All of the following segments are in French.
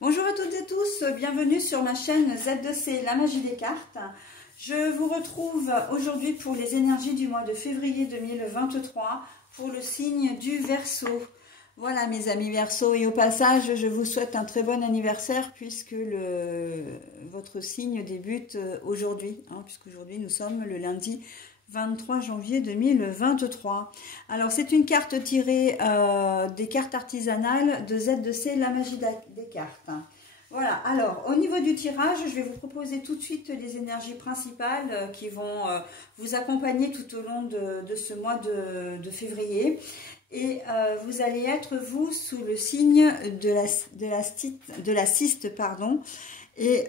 Bonjour à toutes et tous, bienvenue sur ma chaîne Z2C, la magie des cartes. Je vous retrouve aujourd'hui pour les énergies du mois de février 2023 pour le signe du Verseau. Voilà mes amis Verseau, et au passage je vous souhaite un très bon anniversaire puisque votre signe débute aujourd'hui, puisqu'aujourd'hui nous sommes le lundi 23 janvier 2023. Alors c'est une carte tirée des cartes artisanales de Z2C, la magie des cartes. Voilà, alors au niveau du tirage, je vais vous proposer tout de suite les énergies principales qui vont vous accompagner tout au long de ce mois de février. Et vous allez être, vous, sous le signe de la cyste, pardon. Et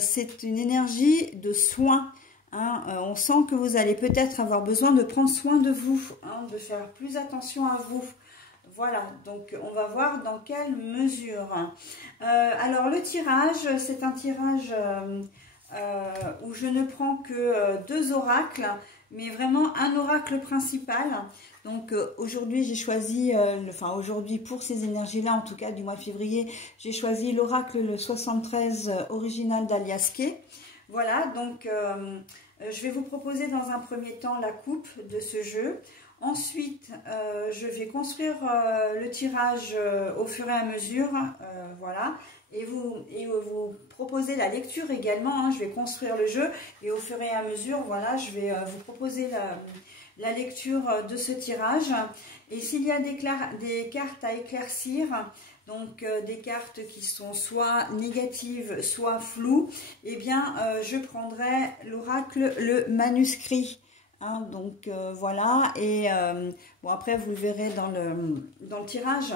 c'est une énergie de soin. On sent que vous allez peut-être avoir besoin de prendre soin de vous, de faire plus attention à vous. Voilà, donc on va voir dans quelle mesure. Alors le tirage, c'est un tirage où je ne prends que deux oracles, mais vraiment un oracle principal. Donc aujourd'hui j'ai choisi, aujourd'hui pour ces énergies-là, en tout cas du mois de février, j'ai choisi l'oracle le 73 original d'Alias Kay. Voilà, donc je vais vous proposer dans un premier temps la coupe de ce jeu. Ensuite, je vais construire le tirage au fur et à mesure, voilà, et vous proposer la lecture également. Je vais construire le jeu et au fur et à mesure, voilà, je vais vous proposer la lecture de ce tirage. Et s'il y a des cartes à éclaircir, donc des cartes qui sont soit négatives, soit floues, eh bien je prendrai l'oracle, le manuscrit. Donc voilà, et bon, après vous le verrez dans le tirage,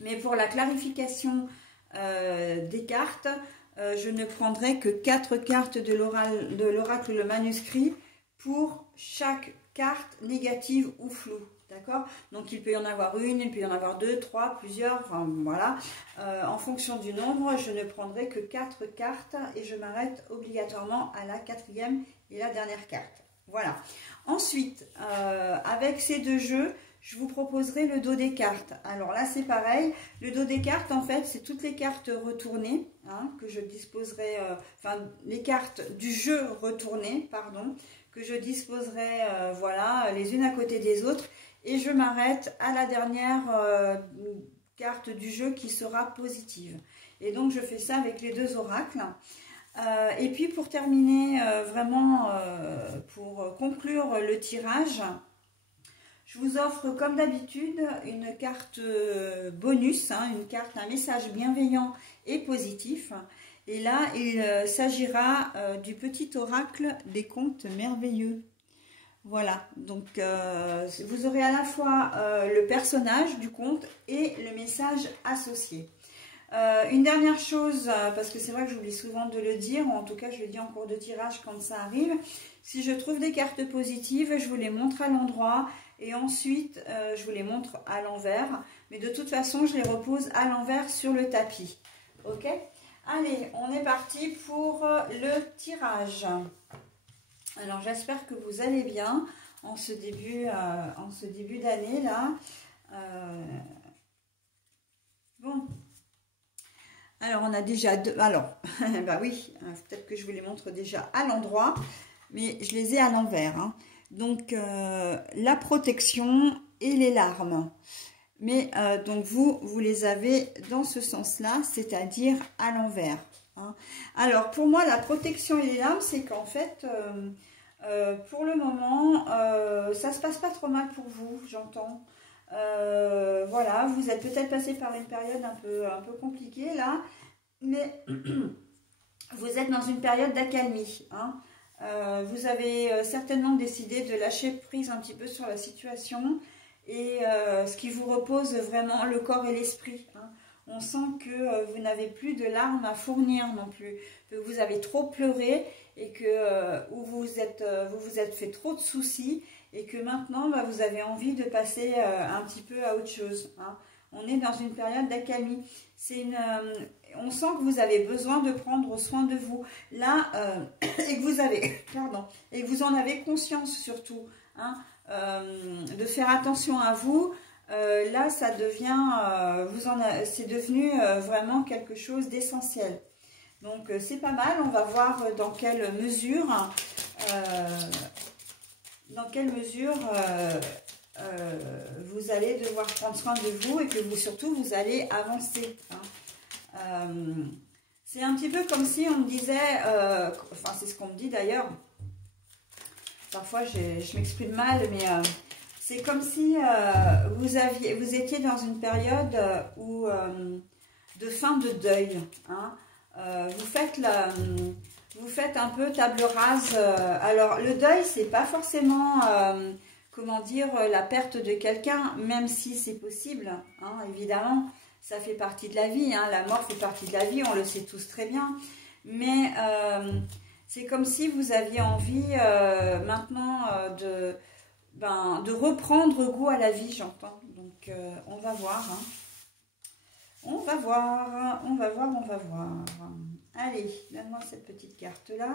mais pour la clarification des cartes, je ne prendrai que 4 cartes de l'oracle, le manuscrit, pour chaque carte négative ou floue. D'accord? Donc il peut y en avoir une, il peut y en avoir deux, trois, plusieurs, enfin voilà. En fonction du nombre, je ne prendrai que 4 cartes et je m'arrête obligatoirement à la 4e et la dernière carte. Voilà. Ensuite, avec ces deux jeux, je vous proposerai le dos des cartes. Alors là, c'est pareil. Le dos des cartes, en fait, c'est toutes les cartes retournées que je disposerai, les cartes du jeu retournées, pardon, que je disposerai, voilà, les unes à côté des autres. Et je m'arrête à la dernière carte du jeu qui sera positive. Et donc, je fais ça avec les deux oracles. Et puis pour terminer, pour conclure le tirage, je vous offre comme d'habitude une carte bonus, une carte, un message bienveillant et positif. Et là, il s'agira du petit oracle des contes merveilleux. Voilà, donc vous aurez à la fois le personnage du conte et le message associé. Une dernière chose, parce que c'est vrai que j'oublie souvent de le dire, ou en tout cas je le dis en cours de tirage quand ça arrive, si je trouve des cartes positives, je vous les montre à l'endroit et ensuite je vous les montre à l'envers, mais de toute façon je les repose à l'envers sur le tapis. Ok? Allez, on est parti pour le tirage. Alors j'espère que vous allez bien en ce début d'année là. Bon. Alors, on a déjà deux. Alors, bah oui, peut-être que je vous les montre déjà à l'endroit, mais je les ai à l'envers. Donc, la protection et les larmes. Mais donc, vous les avez dans ce sens-là, c'est-à-dire à l'envers. Alors, pour moi, la protection et les larmes, c'est qu'en fait, pour le moment, ça se passe pas trop mal pour vous, j'entends. Voilà, vous êtes peut-être passé par une période un peu compliquée là, mais vous êtes dans une période d'accalmie. Vous avez certainement décidé de lâcher prise un petit peu sur la situation et ce qui vous repose vraiment le corps et l'esprit. On sent que vous n'avez plus de larmes à fournir non plus, que vous avez trop pleuré et que vous vous êtes fait trop de soucis. Et que maintenant, vous avez envie de passer un petit peu à autre chose. On est dans une période d'accalmie. On sent que vous avez besoin de prendre soin de vous. Là, et que vous avez, et que vous en avez conscience surtout, de faire attention à vous, là ça devient, c'est devenu vraiment quelque chose d'essentiel. Donc c'est pas mal, on va voir dans quelle mesure, vous allez devoir prendre soin de vous et que surtout vous allez avancer. Hein. C'est un petit peu comme si on me disait, enfin c'est ce qu'on me dit d'ailleurs, parfois je m'exprime mal, mais c'est comme si vous étiez dans une période de fin de deuil. Hein. Vous faites un peu table rase. Alors le deuil, c'est pas forcément, comment dire, la perte de quelqu'un, même si c'est possible, hein, évidemment. Ça fait partie de la vie, hein, la mort fait partie de la vie, on le sait tous très bien. Mais c'est comme si vous aviez envie maintenant de reprendre goût à la vie, j'entends. Donc on va voir. Hein. On va voir. Allez, donne-moi cette petite carte-là.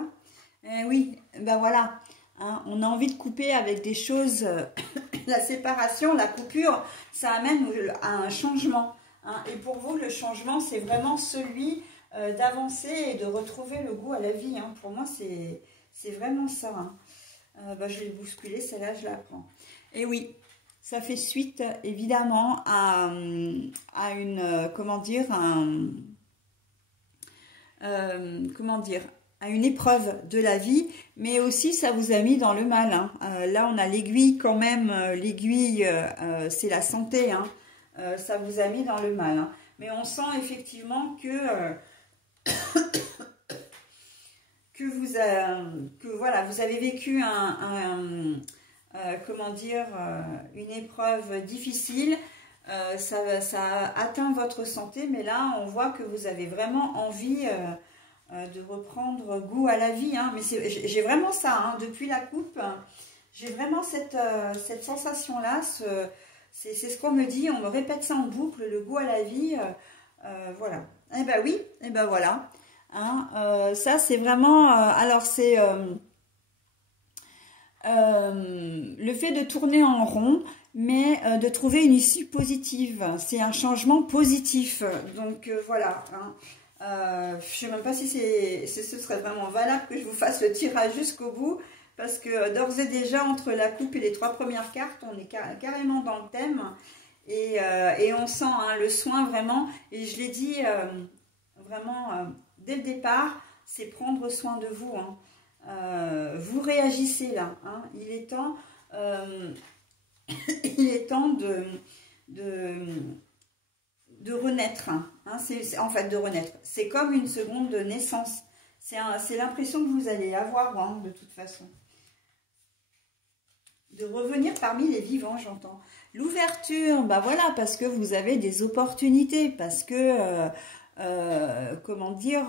Oui, ben voilà. Hein, on a envie de couper avec des choses. La séparation, la coupure, ça amène à un changement. Hein, et pour vous, le changement, c'est vraiment celui d'avancer et de retrouver le goût à la vie. Hein. Pour moi, c'est vraiment ça. Hein. Ben, je vais bousculer, celle-là, je la prends. Et oui. Ça fait suite évidemment à une, comment dire, à une épreuve de la vie, mais aussi ça vous a mis dans le mal. Hein. Là, on a l'aiguille quand même, l'aiguille, c'est la santé, hein. Ça vous a mis dans le mal. Hein. Mais on sent effectivement voilà, vous avez vécu comment dire, une épreuve difficile, ça a atteint votre santé, mais là on voit que vous avez vraiment envie de reprendre goût à la vie. Hein. Mais j'ai vraiment ça, hein, depuis la coupe, j'ai vraiment cette sensation-là, c'est ce qu'on me dit, on me répète ça en boucle, le goût à la vie, voilà. Et ben oui, et ben voilà. Hein, ça c'est vraiment, alors c'est... le fait de tourner en rond, mais de trouver une issue positive. C'est un changement positif. Donc voilà. Hein. Je ne sais même pas si ce serait vraiment valable que je vous fasse le tirage jusqu'au bout, parce que d'ores et déjà, entre la coupe et les 3 premières cartes, on est carrément dans le thème. Et on sent, hein, le soin vraiment. Et je l'ai dit vraiment dès le départ, c'est prendre soin de vous. Hein. Vous réagissez là, hein. Il est temps de renaître, hein. En fait de renaître, c'est comme une seconde naissance, c'est l'impression que vous allez avoir, hein, de toute façon, de revenir parmi les vivants, j'entends. L'ouverture, bah voilà, parce que vous avez des opportunités, parce que comment dire,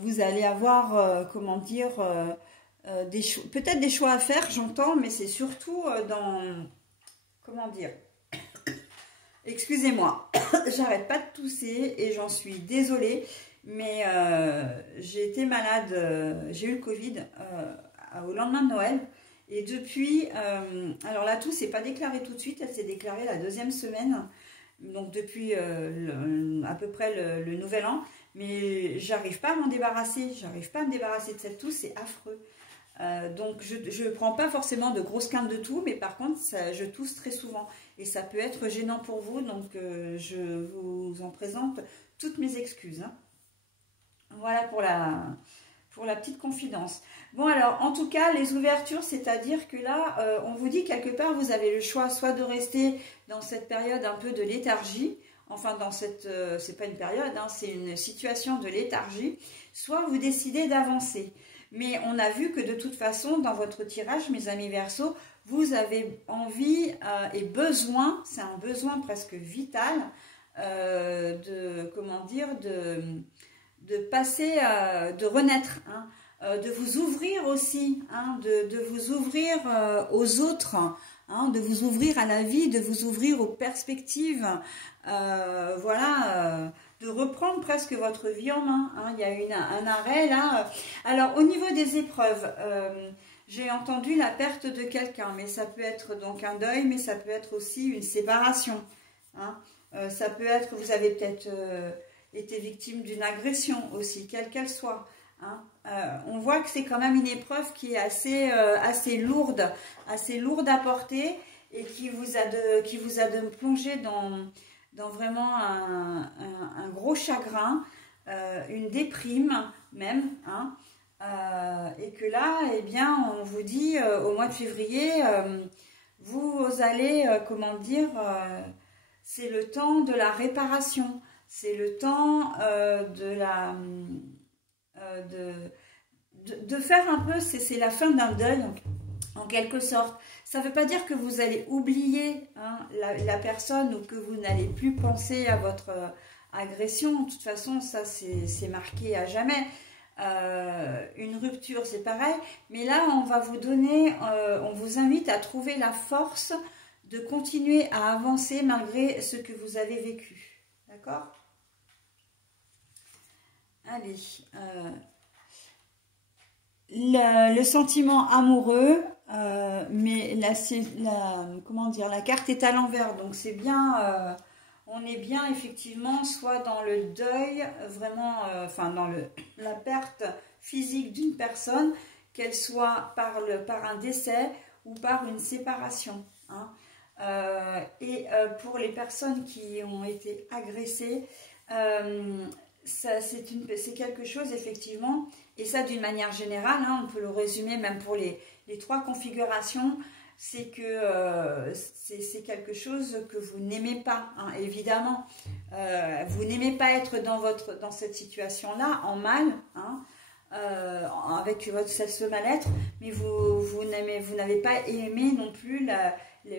vous allez avoir, comment dire, peut-être des choix à faire, j'entends, mais c'est surtout dans, comment dire, excusez-moi, j'arrête pas de tousser et j'en suis désolée, mais j'ai été malade, j'ai eu le Covid au lendemain de Noël, et depuis, alors la toux n'est pas déclarée tout de suite, elle s'est déclarée la 2e semaine, donc depuis à peu près le nouvel an. Mais j'arrive pas à m'en débarrasser, j'arrive pas à me débarrasser de cette toux, c'est affreux. Donc je ne prends pas forcément de grosses quintes de toux, mais par contre je tousse très souvent. Et ça peut être gênant pour vous, donc je vous en présente toutes mes excuses. Hein. Voilà pour la petite confidence. Bon alors, en tout cas, les ouvertures, c'est-à-dire que là, on vous dit quelque part, vous avez le choix soit de rester dans cette période un peu de léthargie, enfin dans cette, c'est pas une période, hein, c'est une situation de léthargie, soit vous décidez d'avancer. Mais on a vu que de toute façon, dans votre tirage, mes amis Verseaux, vous avez envie et besoin, c'est un besoin presque vital, comment dire, de passer, de renaître, hein, de vous ouvrir aussi, hein, de vous ouvrir aux autres, hein, de vous ouvrir à la vie, de vous ouvrir aux perspectives, voilà, de reprendre presque votre vie en main. Hein. Il y a un arrêt là. Alors au niveau des épreuves, j'ai entendu la perte de quelqu'un, mais ça peut être donc un deuil, mais ça peut être aussi une séparation. Hein. Ça peut être, vous avez peut-être été victime d'une agression aussi, quelle qu'elle soit. Hein. On voit que c'est quand même une épreuve qui est assez lourde à porter et qui vous a de plonger dans vraiment un gros chagrin, une déprime même, hein. Et que là, eh bien, on vous dit au mois de février, vous allez, comment dire, c'est le temps de la réparation, c'est le temps de faire un peu, c'est la fin d'un deuil en quelque sorte. Ça ne veut pas dire que vous allez oublier, hein, la personne ou que vous n'allez plus penser à votre agression. De toute façon, ça c'est marqué à jamais. Une rupture, c'est pareil. Mais là, on va vous donner, on vous invite à trouver la force de continuer à avancer malgré ce que vous avez vécu. D'accord? Allez. Le sentiment amoureux, mais comment dire, la carte est à l'envers, donc c'est bien, on est bien effectivement soit dans le deuil, vraiment, enfin dans la perte physique d'une personne, qu'elle soit par un décès ou par une séparation. Hein. Pour les personnes qui ont été agressées, c'est quelque chose effectivement, et ça d'une manière générale, hein, on peut le résumer même pour les 3 configurations, c'est que c'est quelque chose que vous n'aimez pas, hein, évidemment. Vous n'aimez pas être dans cette situation-là, en mal, hein, avec ce mal-être, mais vous n'avez pas aimé non plus,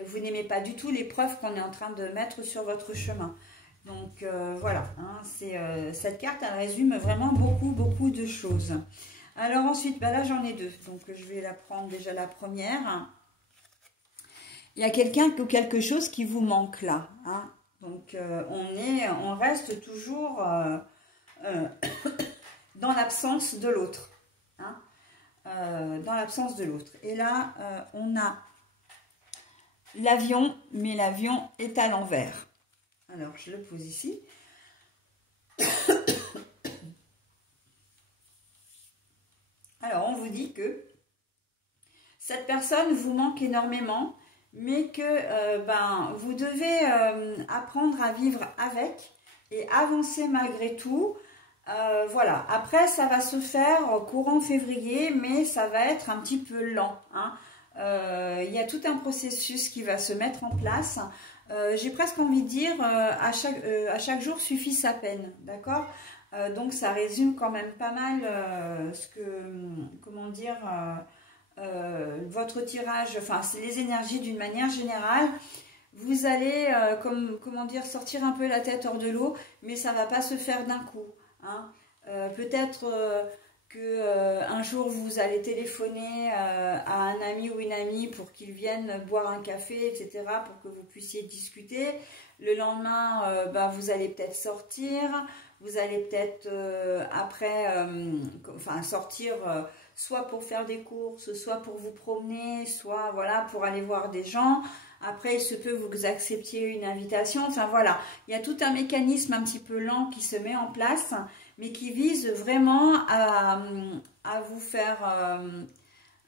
vous n'aimez pas du tout l'épreuve qu'on est en train de mettre sur votre chemin. Donc voilà, hein, cette carte, elle résume vraiment beaucoup de choses. Alors ensuite, bah là j'en ai 2, donc je vais la prendre déjà la première. Il y a quelqu'un ou quelque chose qui vous manque là. Hein. Donc on reste toujours dans l'absence de l'autre. Hein. Dans l'absence de l'autre. Et là, on a l'avion, mais l'avion est à l'envers. Alors, je le pose ici. Alors, on vous dit que cette personne vous manque énormément, mais que vous devez apprendre à vivre avec et avancer malgré tout. Voilà. Après, ça va se faire au courant février, mais ça va être un petit peu lent. Hein. Il y a tout un processus qui va se mettre en place. J'ai presque envie de dire, à chaque jour suffit sa peine, d'accord? Donc ça résume quand même pas mal comment dire, votre tirage, enfin c'est les énergies d'une manière générale. Vous allez, comment dire, sortir un peu la tête hors de l'eau, mais ça va pas se faire d'un coup. Hein. Peut-être un jour vous allez téléphoner à un ami ou une amie pour qu'il vienne boire un café, etc., pour que vous puissiez discuter. Le lendemain, vous allez peut-être sortir, vous allez peut-être après sortir soit pour faire des courses, soit pour vous promener, soit voilà pour aller voir des gens. Après, il se peut que vous acceptiez une invitation. Enfin voilà, il y a tout un mécanisme un petit peu lent qui se met en place, mais qui vise vraiment à vous faire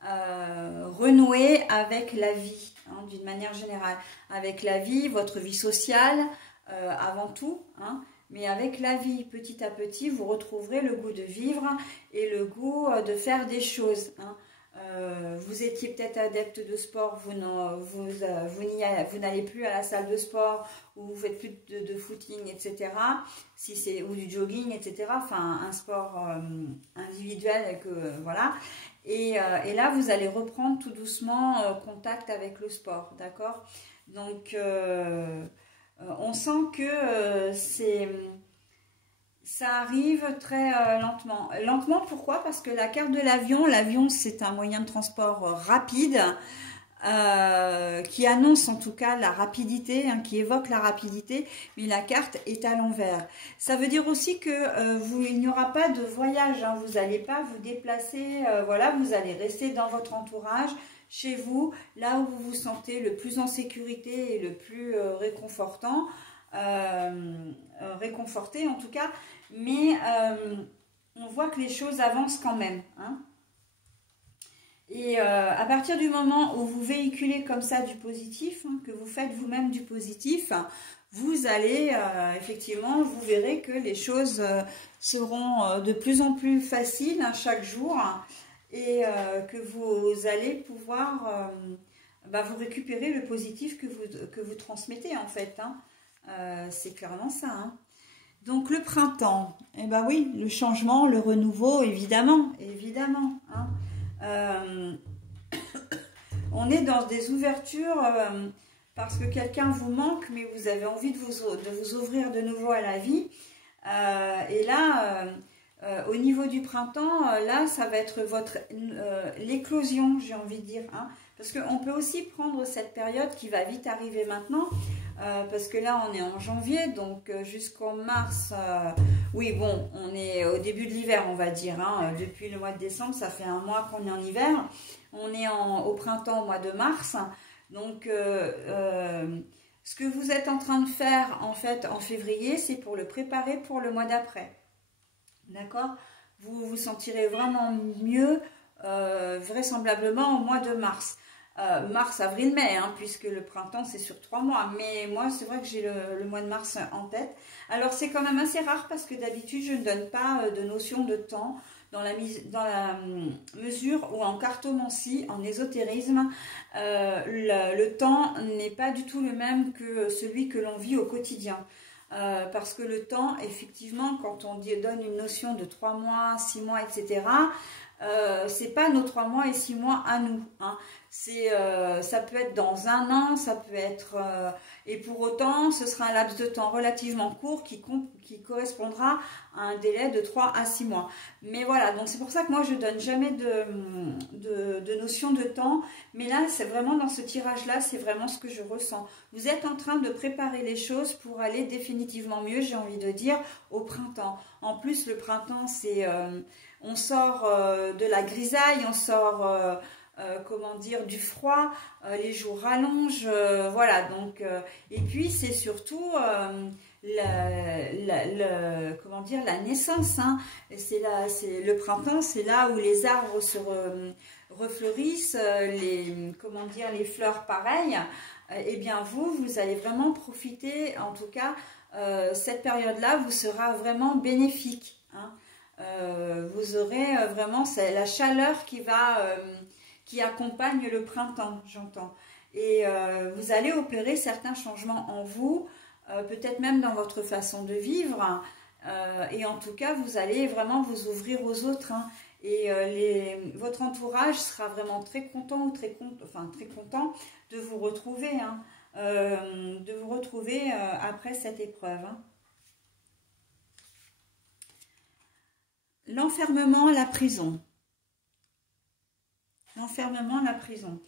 renouer avec la vie, hein, d'une manière générale. Avec la vie, votre vie sociale avant tout, hein, mais avec la vie, petit à petit, vous retrouverez le goût de vivre et le goût de faire des choses. Hein. Vous étiez peut-être adepte de sport, vous n'allez plus à la salle de sport, ou vous faites plus de footing, etc. Ou du jogging, etc. Enfin, un sport individuel, voilà. Et là, vous allez reprendre tout doucement contact avec le sport, d'accord? Donc, on sent que ça arrive très lentement. Lentement, pourquoi? Parce que la carte de l'avion, c'est un moyen de transport rapide. qui annonce en tout cas la rapidité, hein, qui évoque la rapidité, mais la carte est à l'envers. Ça veut dire aussi que il n'y aura pas de voyage, hein, vous n'allez pas vous déplacer, voilà, vous allez rester dans votre entourage, chez vous, là où vous vous sentez le plus en sécurité et le plus réconfortant, réconforté en tout cas, mais on voit que les choses avancent quand même, hein. Et à partir du moment où vous véhiculez comme ça du positif, hein, que vous faites vous-même du positif, vous allez, effectivement, vous verrez que les choses seront de plus en plus faciles, hein, chaque jour, et que vous allez pouvoir vous récupérer le positif que vous transmettez en fait, hein. C'est clairement ça, hein. Donc le printemps, eh ben oui, le changement, le renouveau, évidemment, évidemment, hein. On est dans des ouvertures parce que quelqu'un vous manque, mais vous avez envie de vous ouvrir de nouveau à la vie. Et là, au niveau du printemps, là, ça va être l'éclosion, j'ai envie de dire, hein. Parce qu'on peut aussi prendre cette période qui va vite arriver maintenant, parce que là, on est en janvier, donc jusqu'en mars, oui, bon, on est au début de l'hiver, on va dire, hein. Depuis le mois de décembre, ça fait un mois qu'on est en hiver. On est au printemps, au mois de mars. Donc, ce que vous êtes en train de faire, en fait, en février, c'est pour le préparer pour le mois d'après. D'accord? Vous vous sentirez vraiment mieux, vraisemblablement, au mois de mars. Mars, avril, mai, hein, puisque le printemps c'est sur 3 mois, mais moi c'est vrai que j'ai le mois de mars en tête. Alors c'est quand même assez rare parce que d'habitude je ne donne pas de notion de temps dans la mesure où en cartomancie, en ésotérisme, le temps n'est pas du tout le même que celui que l'on vit au quotidien. Parce que le temps, effectivement, quand on donne une notion de 3 mois, 6 mois, etc., c'est pas nos 3 mois et 6 mois à nous, hein. Ça peut être dans un an, ça peut être... et pour autant, ce sera un laps de temps relativement court qui correspondra à un délai de 3 à 6 mois. Mais voilà, donc c'est pour ça que moi, je donne jamais de notion de temps. Mais là, c'est vraiment dans ce tirage-là, c'est vraiment ce que je ressens. Vous êtes en train de préparer les choses pour aller définitivement mieux, j'ai envie de dire, au printemps. En plus, le printemps, c'est... on sort de la grisaille, on sort... comment dire, du froid, les jours rallongent, voilà, donc, et puis c'est surtout comment dire, la naissance, hein. C'est le printemps, c'est là où les arbres se refleurissent, comment dire, les fleurs pareilles, et bien vous allez vraiment profiter, en tout cas, cette période-là vous sera vraiment bénéfique, hein. Vous aurez vraiment la chaleur qui accompagne le printemps, j'entends. Et vous allez opérer certains changements en vous, peut-être même dans votre façon de vivre. Et en tout cas, vous allez vraiment vous ouvrir aux autres, hein. Et votre entourage sera vraiment très content ou très content de vous retrouver, hein, après cette épreuve, hein. L'enfermement, la prison. L'enfermement, la prison.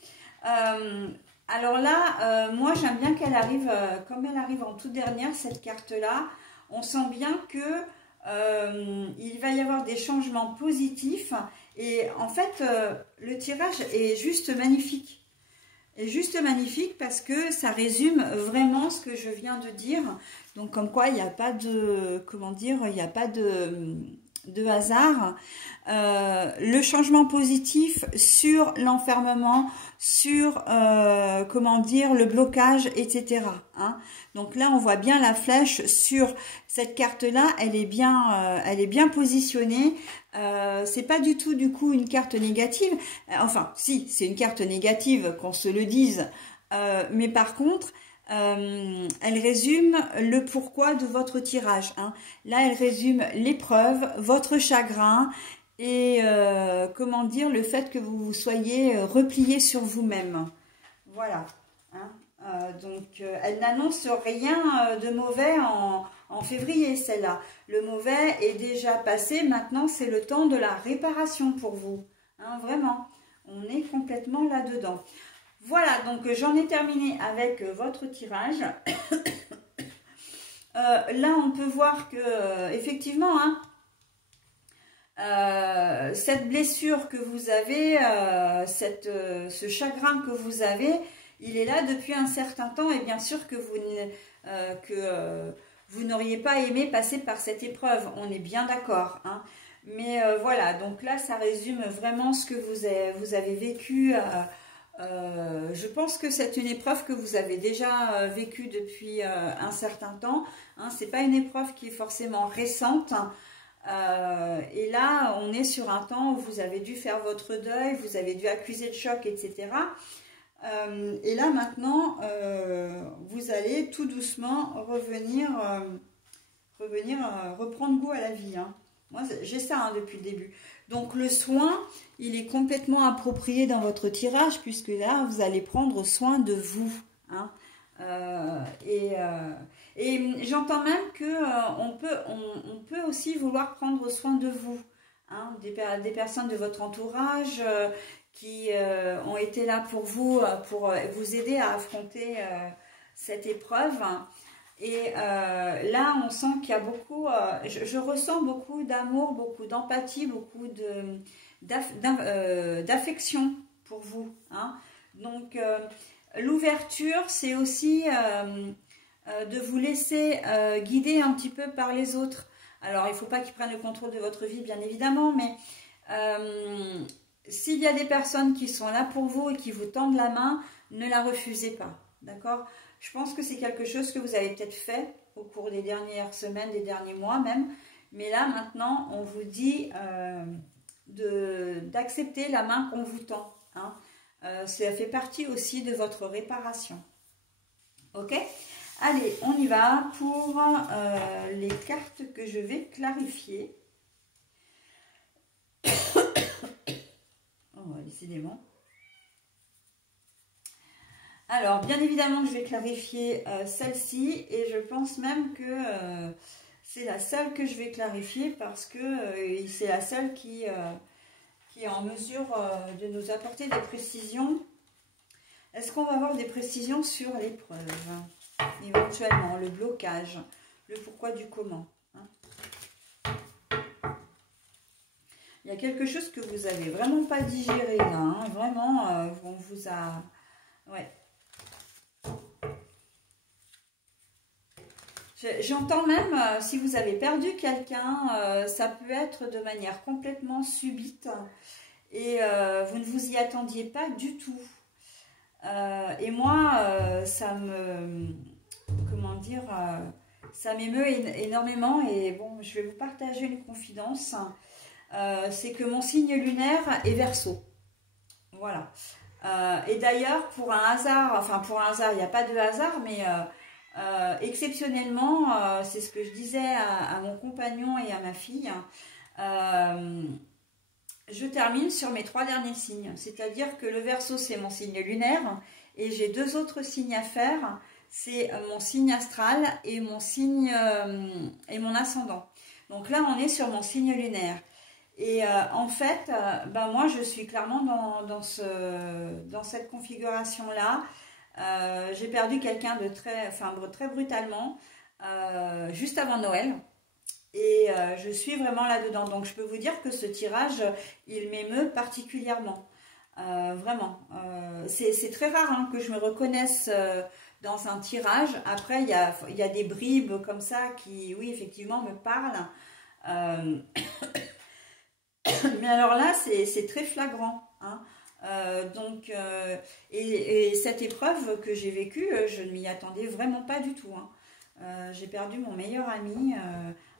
Alors là, moi j'aime bien qu'elle arrive, comme elle arrive en toute dernière, cette carte-là, on sent bien que il va y avoir des changements positifs. Et en fait, le tirage est juste magnifique. Est juste magnifique parce que ça résume vraiment ce que je viens de dire. Donc comme quoi, il n'y a pas de, comment dire, il n'y a pas de hasard. Le changement positif sur l'enfermement, sur comment dire, le blocage, etc., hein. Donc là on voit bien la flèche sur cette carte là, elle est bien positionnée. C'est pas du tout du coup une carte négative, enfin si, c'est une carte négative, qu'on se le dise, mais par contre elle résume le pourquoi de votre tirage, hein. Là elle résume l'épreuve, votre chagrin et comment dire, le fait que vous soyez replié sur vous-même, voilà, hein. Donc elle n'annonce rien de mauvais en février, celle-là. Le mauvais est déjà passé, maintenant c'est le temps de la réparation pour vous, hein, vraiment, on est complètement là-dedans. Voilà, donc j'en ai terminé avec votre tirage. Là, on peut voir que, effectivement, hein, cette blessure que vous avez, ce chagrin que vous avez, il est là depuis un certain temps et bien sûr que vous n'auriez pas aimé passer par cette épreuve, on est bien d'accord, hein. Mais voilà, donc là ça résume vraiment ce que vous avez vécu. Je pense que c'est une épreuve que vous avez déjà vécue depuis un certain temps, hein. C'est pas une épreuve qui est forcément récente. Et là, on est sur un temps où vous avez dû faire votre deuil, vous avez dû accuser le choc, etc. Et là, maintenant, vous allez tout doucement reprendre goût à la vie, hein. Moi, j'ai ça, hein, depuis le début. Donc, le soin, il est complètement approprié dans votre tirage, puisque là, vous allez prendre soin de vous, hein. Et j'entends même que on peut aussi vouloir prendre soin de vous, hein, des personnes de votre entourage qui ont été là pour vous aider à affronter cette épreuve. Et là, on sent qu'il y a beaucoup, je ressens beaucoup d'amour, beaucoup d'empathie, beaucoup d'affection pour vous, hein. Donc, l'ouverture, c'est aussi de vous laisser guider un petit peu par les autres. Alors, il ne faut pas qu'ils prennent le contrôle de votre vie, bien évidemment, mais s'il y a des personnes qui sont là pour vous et qui vous tendent la main, ne la refusez pas, d'accord? Je pense que c'est quelque chose que vous avez peut-être fait au cours des dernières semaines, des derniers mois même, mais là, maintenant, on vous dit d'accepter la main qu'on vous tend, hein. Ça fait partie aussi de votre réparation. Ok? Allez, on y va pour les cartes que je vais clarifier. Oh, décidément. Alors, bien évidemment que je vais clarifier celle-ci et je pense même que c'est la seule que je vais clarifier parce que c'est la seule qui est en mesure de nous apporter des précisions. Est-ce qu'on va avoir des précisions sur l'épreuve? Éventuellement, le blocage, le pourquoi du comment, hein. Il y a quelque chose que vous n'avez vraiment pas digéré là, hein. Vraiment, on vous a... Ouais. J'entends même, si vous avez perdu quelqu'un, ça peut être de manière complètement subite et vous ne vous y attendiez pas du tout. Et moi, ça me... Comment dire, ça m'émeut énormément et bon, je vais vous partager une confidence. C'est que mon signe lunaire est Verseau. Voilà. Et d'ailleurs, pour un hasard, enfin pour un hasard, il n'y a pas de hasard, mais exceptionnellement, c'est ce que je disais à mon compagnon et à ma fille, je termine sur mes 3 derniers signes. C'est-à-dire que le Verseau, c'est mon signe lunaire et j'ai 2 autres signes à faire. C'est mon signe astral et mon signe et mon ascendant. Donc là, on est sur mon signe lunaire. Et en fait, ben moi, je suis clairement dans cette configuration-là. J'ai perdu quelqu'un de très brutalement, juste avant Noël. Et je suis vraiment là-dedans. Donc, je peux vous dire que ce tirage, il m'émeut particulièrement. Vraiment. C'est très rare, hein, que je me reconnaisse dans un tirage. Après, il y a des bribes comme ça qui, oui, effectivement, me parlent. Mais alors là, c'est très flagrant, hein. Et cette épreuve que j'ai vécue, je ne m'y attendais vraiment pas du tout, hein. J'ai perdu mon meilleur ami,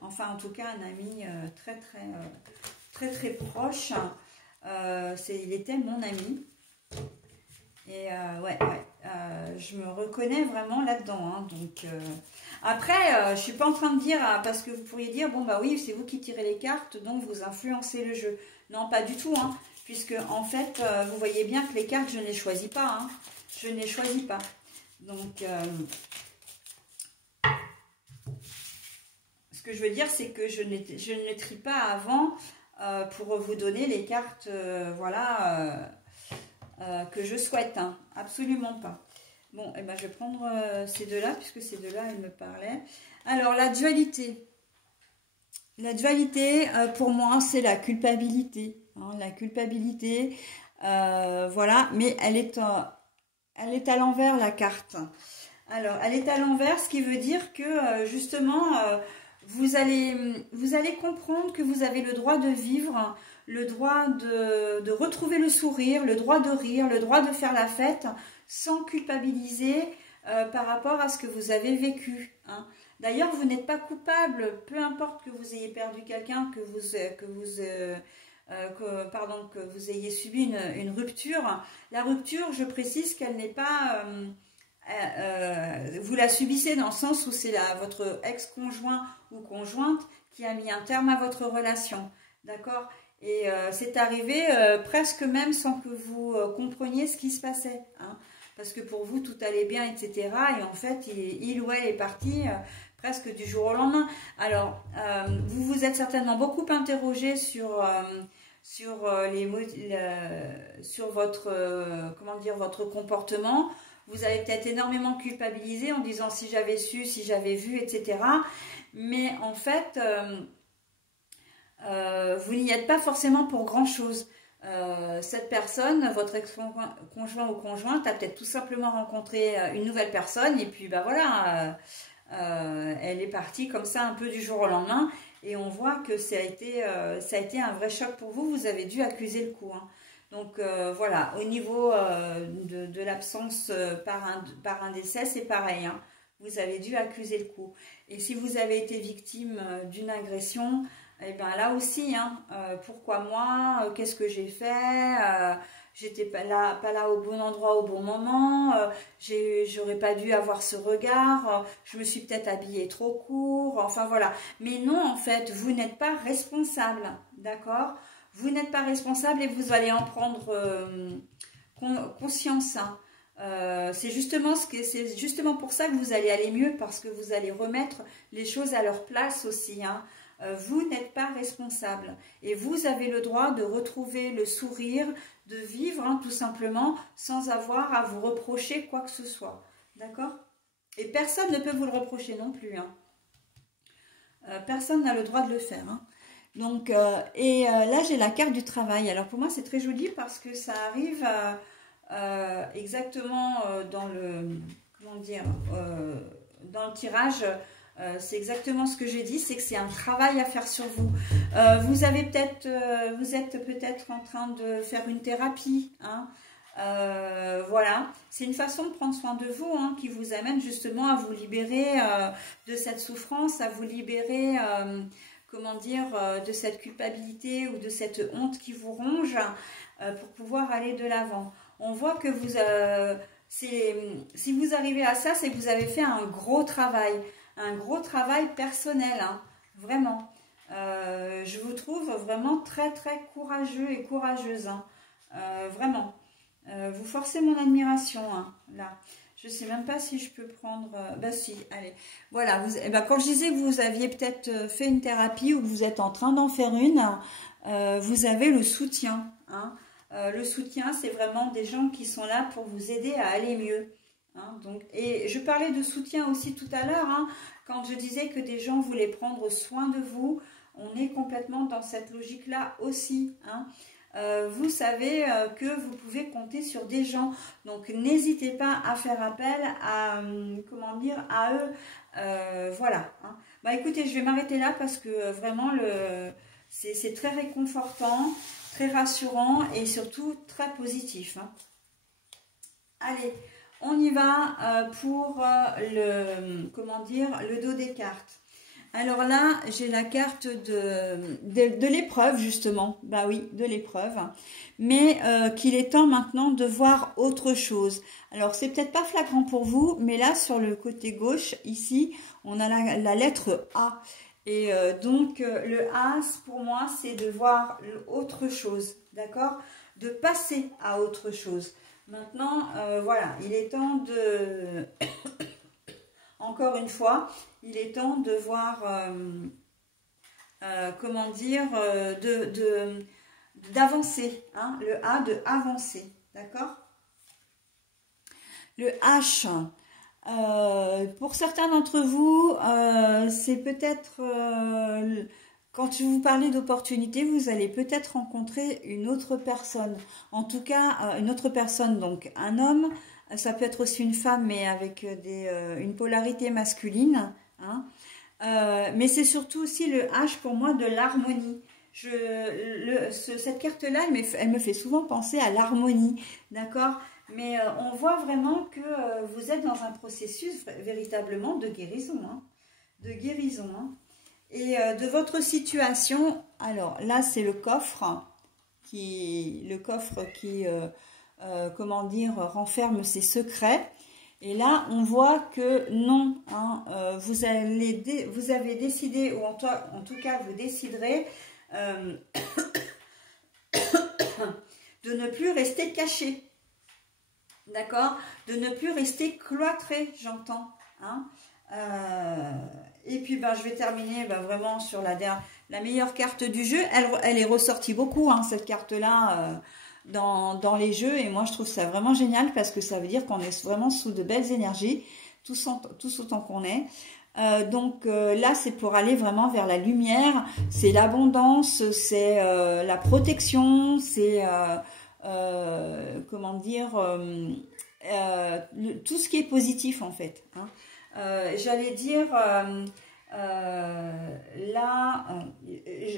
enfin en tout cas un ami très proche. Il était mon ami. Et je me reconnais vraiment là-dedans, hein. Donc après, je suis pas en train de dire, parce que vous pourriez dire, bon bah oui, c'est vous qui tirez les cartes, donc vous influencez le jeu. Non, pas du tout, hein, puisque en fait, vous voyez bien que les cartes, je ne les choisis pas, hein. Je ne les choisis pas. Donc, ce que je veux dire, c'est que je ne les trie pas avant pour vous donner les cartes, voilà, que je souhaite, hein. absolument pas. Bon, eh ben, je vais prendre ces deux-là, puisque ces deux-là, elles me parlaient. Alors, la dualité. La dualité, pour moi, c'est la culpabilité. Hein, la culpabilité, voilà, mais elle est à l'envers, la carte. Alors, elle est à l'envers, ce qui veut dire que, justement, vous allez comprendre que vous avez le droit de vivre, le droit de retrouver le sourire, le droit de rire, le droit de faire la fête, sans culpabiliser par rapport à ce que vous avez vécu. Hein. D'ailleurs, vous n'êtes pas coupable, peu importe que vous ayez perdu quelqu'un, que vous ayez subi une rupture. La rupture, je précise qu'elle n'est pas... vous la subissez dans le sens où c'est votre ex-conjoint ou conjointe qui a mis un terme à votre relation. D'accord ? Et c'est arrivé presque même sans que vous compreniez ce qui se passait. Hein. Parce que pour vous, tout allait bien, etc. Et en fait, il ou elle est parti presque du jour au lendemain. Alors, vous vous êtes certainement beaucoup interrogé sur votre comportement. Vous avez peut-être énormément culpabilisé en disant si j'avais su, si j'avais vu, etc. Mais en fait, vous n'y êtes pas forcément pour grand-chose. Cette personne, votre ex-conjoint ou conjointe, a peut-être tout simplement rencontré une nouvelle personne et puis bah voilà, elle est partie comme ça un peu du jour au lendemain et on voit que ça a été un vrai choc pour vous. Vous avez dû accuser le coup. Hein. Donc voilà, au niveau de l'absence par un décès, c'est pareil. Hein. Vous avez dû accuser le coup. Et si vous avez été victime d'une agression, et bien là aussi, hein, pourquoi moi, qu'est-ce que j'ai fait, j'étais pas là au bon endroit au bon moment, j'aurais pas dû avoir ce regard, je me suis peut-être habillée trop court, enfin voilà. Mais non, en fait, vous n'êtes pas responsable, d'accord? Vous n'êtes pas responsable et vous allez en prendre conscience. Hein. C'est justement pour ça que vous allez aller mieux, parce que vous allez remettre les choses à leur place aussi. Hein. Vous n'êtes pas responsable et vous avez le droit de retrouver le sourire, de vivre hein, tout simplement sans avoir à vous reprocher quoi que ce soit. D'accord? Et personne ne peut vous le reprocher non plus. Hein. Personne n'a le droit de le faire. Hein. Donc, là, j'ai la carte du travail. Alors, pour moi, c'est très joli parce que ça arrive exactement dans le... Comment dire dans le tirage... c'est exactement ce que j'ai dit, c'est que c'est un travail à faire sur vous. Vous êtes peut-être en train de faire une thérapie. Hein. Voilà, c'est une façon de prendre soin de vous hein, qui vous amène justement à vous libérer de cette souffrance, à vous libérer, de cette culpabilité ou de cette honte qui vous ronge pour pouvoir aller de l'avant. On voit que si vous arrivez à ça, c'est que vous avez fait un gros travail personnel, hein, vraiment. Je vous trouve vraiment très très courageux et courageuse, hein, vraiment. Vous forcez mon admiration, hein, là. Je sais même pas si je peux prendre... bah si, allez. Voilà, quand je disais que vous aviez peut-être fait une thérapie ou que vous êtes en train d'en faire une, vous avez le soutien. Hein. Le soutien, c'est vraiment des gens qui sont là pour vous aider à aller mieux. Hein, donc, et je parlais de soutien aussi tout à l'heure, hein, quand je disais que des gens voulaient prendre soin de vous, on est complètement dans cette logique-là aussi. Hein. Vous savez que vous pouvez compter sur des gens, donc n'hésitez pas à faire appel à, à eux, voilà. Hein. Bah écoutez, je vais m'arrêter là parce que vraiment c'est très réconfortant, très rassurant et surtout très positif. Hein. Allez. On y va pour le dos des cartes. Alors là, j'ai la carte de l'épreuve, justement. Bah oui, de l'épreuve. Mais qu'il est temps maintenant de voir autre chose. Alors, c'est peut-être pas flagrant pour vous, mais là, sur le côté gauche, ici, on a la lettre A. Et donc, le A, pour moi, c'est de voir autre chose. D'accord? De passer à autre chose. Maintenant, voilà, il est temps de... Encore une fois, il est temps de voir, d'avancer, hein, le A de avancer, d'accord? Le H, pour certains d'entre vous, c'est peut-être, quand je vous parlais d'opportunité, vous allez peut-être rencontrer une autre personne. En tout cas, une autre personne, donc un homme, ça peut être aussi une femme, mais avec une polarité masculine, hein. Mais c'est surtout aussi le H pour moi de l'harmonie. Cette carte-là, elle me fait souvent penser à l'harmonie, d'accord? Mais on voit vraiment que vous êtes dans un processus véritablement de guérison, hein, de guérison, hein. Et de votre situation, alors là c'est le coffre qui, comment dire, renferme ses secrets. Et là, on voit que non, hein, vous avez décidé, ou en tout cas, vous déciderez de ne plus rester caché, d'accord? De ne plus rester cloîtré, j'entends. Hein. Et puis, je vais terminer vraiment sur la meilleure carte du jeu. Elle est ressortie beaucoup, hein, cette carte-là. Dans les jeux, et moi je trouve ça vraiment génial parce que ça veut dire qu'on est vraiment sous de belles énergies, tous autant qu'on est. Donc là c'est pour aller vraiment vers la lumière, c'est l'abondance, c'est la protection, c'est comment dire, tout ce qui est positif en fait, hein. J'allais dire là,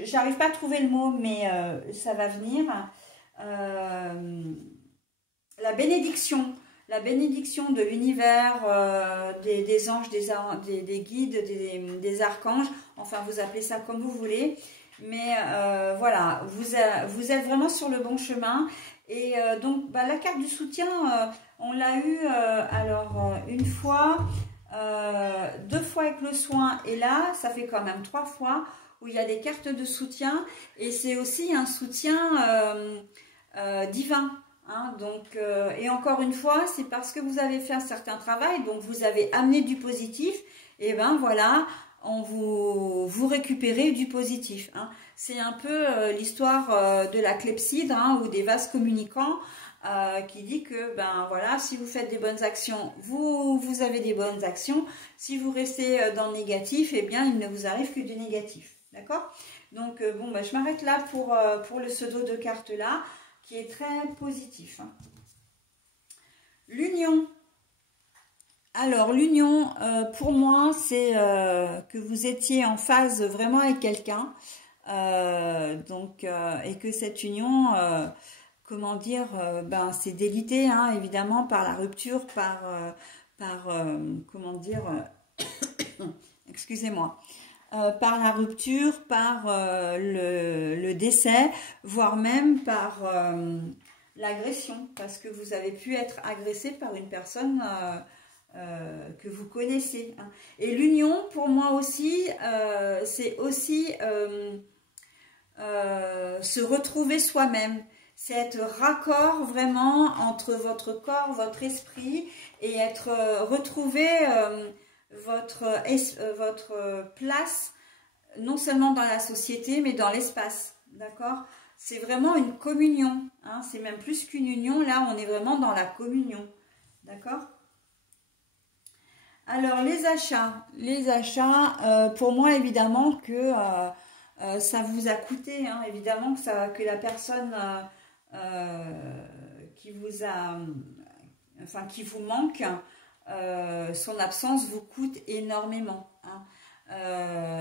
j'arrive pas à trouver le mot, mais ça va venir. La bénédiction de l'univers, des anges, des guides, des archanges, enfin vous appelez ça comme vous voulez, mais voilà, vous êtes vraiment sur le bon chemin. Et donc la carte du soutien, on l'a eu alors une fois, 2 fois avec le soin, et là ça fait quand même 3 fois où il y a des cartes de soutien, et c'est aussi un soutien divin, hein. Donc, et encore une fois, c'est parce que vous avez fait un certain travail, donc vous avez amené du positif, et voilà, vous récupérez du positif, hein. C'est un peu l'histoire de la clepsydre, hein, ou des vases communicants, qui dit que voilà, si vous faites des bonnes actions, vous avez des bonnes actions. Si vous restez dans le négatif, eh bien il ne vous arrive que du négatif, d'accord? Donc je m'arrête là pour le pseudo de carte là, qui est très positif, hein. L'union. Alors l'union, pour moi, c'est que vous étiez en phase vraiment avec quelqu'un, et que cette union, comment dire, c'est délité, hein, évidemment, par la rupture, comment dire, excusez-moi, par la rupture, par le décès, voire même par l'agression, parce que vous avez pu être agressé par une personne que vous connaissez, hein. Et l'union, pour moi aussi, c'est aussi se retrouver soi-même. C'est être raccord vraiment entre votre corps, votre esprit, et retrouver votre place, non seulement dans la société, mais dans l'espace, d'accord? C'est vraiment une communion, hein, c'est même plus qu'une union, là on est vraiment dans la communion, d'accord? Alors les achats, pour moi évidemment que ça vous a coûté, hein, évidemment que la personne qui vous manque, son absence vous coûte énormément, hein.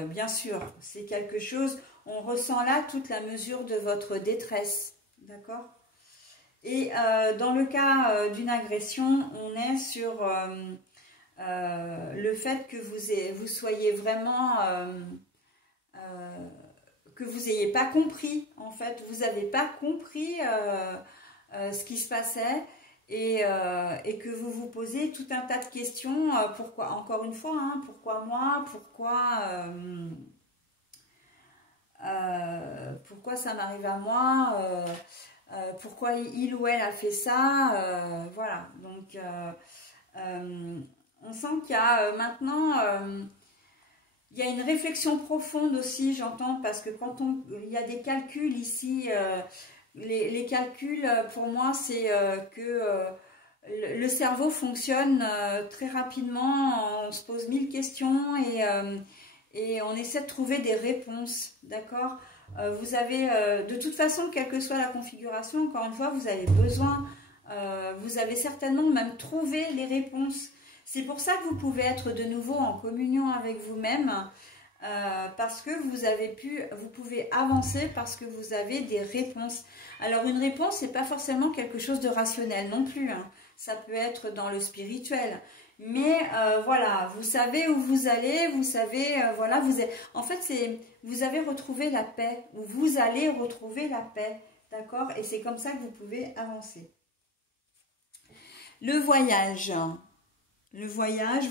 Bien sûr, c'est quelque chose, on ressent là toute la mesure de votre détresse, d'accord? Et dans le cas d'une agression, on est sur le fait que vous soyez vraiment, que vous n'ayez pas compris, en fait, vous n'avez pas compris ce qui se passait, et que vous vous posez tout un tas de questions. Pourquoi, encore une fois, hein, pourquoi moi, pourquoi ça m'arrive à moi, pourquoi il ou elle a fait ça, voilà. Donc on sent qu'il y a maintenant il y a une réflexion profonde aussi, j'entends, parce que quand il y a des calculs ici, les calculs, pour moi, c'est que le cerveau fonctionne très rapidement, on se pose 1000 questions et on essaie de trouver des réponses, d'accord? Vous avez, de toute façon, quelle que soit la configuration, encore une fois, vous avez besoin, vous avez certainement même trouvé les réponses. C'est pour ça que vous pouvez être de nouveau en communion avec vous-même, parce que vous pouvez avancer parce que vous avez des réponses. Alors une réponse, c'est pas forcément quelque chose de rationnel non plus, hein. Ça peut être dans le spirituel. Mais voilà, vous savez où vous allez, vous savez, voilà, en fait, vous avez retrouvé la paix, ou vous allez retrouver la paix, d'accord? Et c'est comme ça que vous pouvez avancer. Le voyage,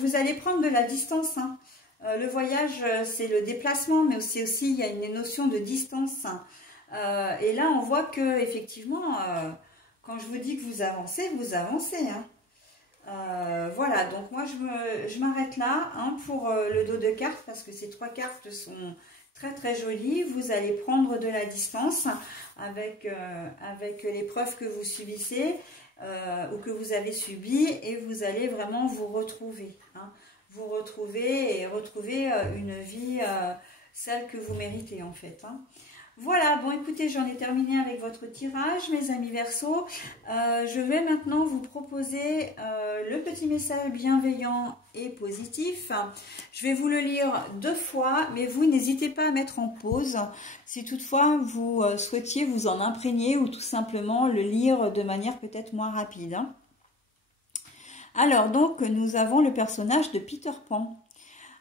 vous allez prendre de la distance, hein. Le voyage, c'est le déplacement, mais aussi il y a une notion de distance. Et là, on voit que effectivement, quand je vous dis que vous avancez, hein. Voilà, donc moi je m'arrête là, hein, pour le dos de cartes, parce que ces 3 cartes sont très très jolies. Vous allez prendre de la distance avec l'épreuve que vous subissez ou que vous avez subie, et vous allez vraiment vous retrouver, hein, vous retrouver et retrouver une vie, celle que vous méritez en fait, hein. Voilà, bon écoutez, j'en ai terminé avec votre tirage, mes amis Verseau. Je vais maintenant vous proposer le petit message bienveillant et positif. Je vais vous le lire 2 fois, mais vous n'hésitez pas à mettre en pause si toutefois vous souhaitiez vous en imprégner ou tout simplement le lire de manière peut-être moins rapide, hein. Alors donc, nous avons le personnage de Peter Pan.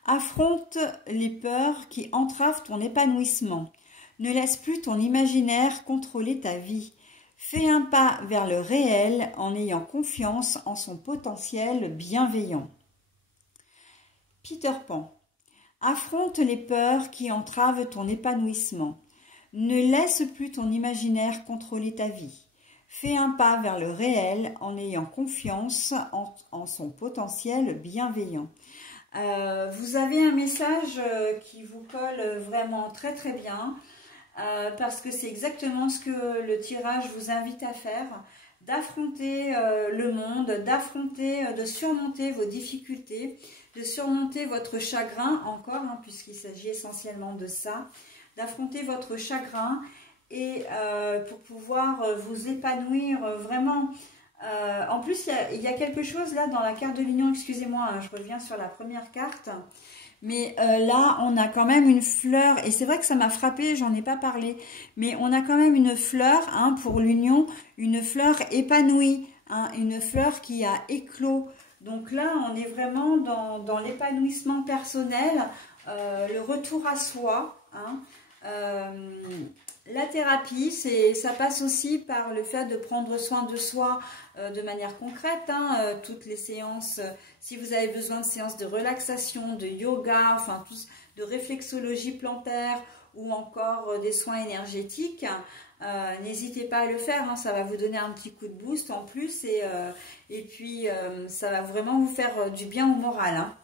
Affronte les peurs qui entravent ton épanouissement. Ne laisse plus ton imaginaire contrôler ta vie. Fais un pas vers le réel en ayant confiance en son potentiel bienveillant. Peter Pan. Affronte les peurs qui entravent ton épanouissement. Ne laisse plus ton imaginaire contrôler ta vie. Fais un pas vers le réel en ayant confiance en son potentiel bienveillant. Vous avez un message qui vous colle vraiment très très bien. Parce que c'est exactement ce que le tirage vous invite à faire, d'affronter le monde, de surmonter vos difficultés, de surmonter votre chagrin encore, hein, puisqu'il s'agit essentiellement de ça, d'affronter votre chagrin et pour pouvoir vous épanouir vraiment. En plus, il y a quelque chose là dans la carte de l'union, excusez-moi, hein, je reviens sur la première carte. Mais là, on a quand même une fleur, et c'est vrai que ça m'a frappé, j'en ai pas parlé, mais on a quand même une fleur, hein, pour l'union, une fleur épanouie, hein, une fleur qui a éclos. Donc là, on est vraiment dans l'épanouissement personnel, le retour à soi, hein. La thérapie, ça passe aussi par le fait de prendre soin de soi de manière concrète, hein, toutes les séances, si vous avez besoin de séances de relaxation, de yoga, enfin de réflexologie plantaire ou encore des soins énergétiques, n'hésitez pas à le faire, hein, ça va vous donner un petit coup de boost en plus et puis ça va vraiment vous faire du bien au moral, hein.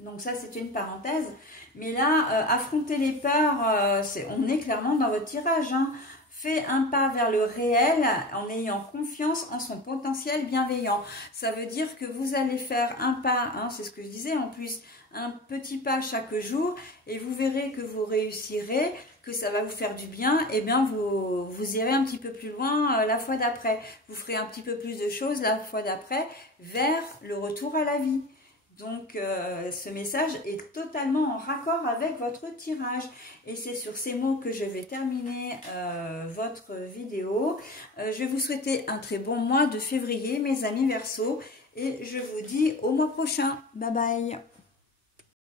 Donc ça, c'est une parenthèse. Mais là, affronter les peurs, on est clairement dans votre tirage, hein. Fais un pas vers le réel en ayant confiance en son potentiel bienveillant. Ça veut dire que vous allez faire un pas, hein, c'est ce que je disais en plus, un petit pas chaque jour, et vous verrez que vous réussirez, que ça va vous faire du bien, et bien vous irez un petit peu plus loin la fois d'après. Vous ferez un petit peu plus de choses la fois d'après vers le retour à la vie. Donc, ce message est totalement en raccord avec votre tirage. Et c'est sur ces mots que je vais terminer votre vidéo. Je vais vous souhaiter un très bon mois de février, mes amis Verseau. Et je vous dis au mois prochain. Bye bye.